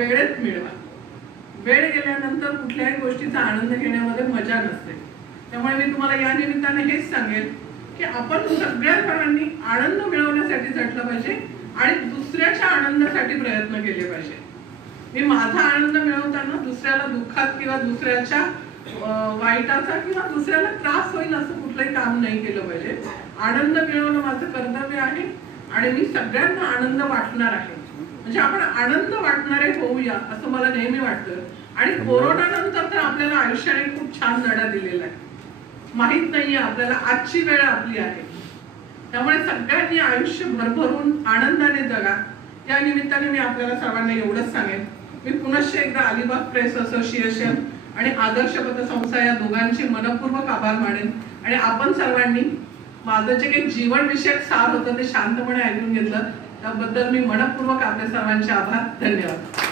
वेळेत मिळवा. वेळ गेल्यानंतर कुठल्याही गोष्टीचा आनंद घेण्यामध्ये मजा नसते. त्यामुळे मी तुम्हाला या निमित्ताने हेच सांगेल की आपण सगळ्या जणांनी आनंद मिळवण्यासाठी झटलं पाहिजे आणि दुसऱ्याच्या आनंदासाठी प्रयत्न केले पाहिजे. मी माझा आनंद मिळवताना दुसऱ्याला दुःखात किंवा दुसऱ्याच्या वाईटाचा किंवा दुसऱ्याला त्रास होईल असं कुठलंही काम नाही केलं पाहिजे. आनंद मिळवणं माझं कर्तव्य आहे आणि मी सगळ्यांना आनंद वाटणार आहे. म्हणजे आपण आनंद वाटणारे होऊया असं मला नेहमी वाटतं. आणि कोरोना नंतर तर आपल्याला आयुष्याने खूप छान धडा दिलेला आहे. माहित नाहीये आपल्याला आजची वेळ आपली आहे. त्यामुळे सगळ्यांनी आयुष्य भरभरून आनंदाने जगा. या निमित्ताने मी आपल्याला सर्वांना एवढंच सांगेन. मी पुनश्च एकदा अलिबाग प्रेस असोसिएशन आणि आदर्श पतसंस्था या दोघांचे मनपूर्वक आभार मानेन. आणि आपण सर्वांनी माझं जे काही जीवनविषयक सार होतं ते शांतपणे ऐकून घेतलं त्याबद्दल मी मनपूर्वक आपल्या सर्वांचे आभार. धन्यवाद.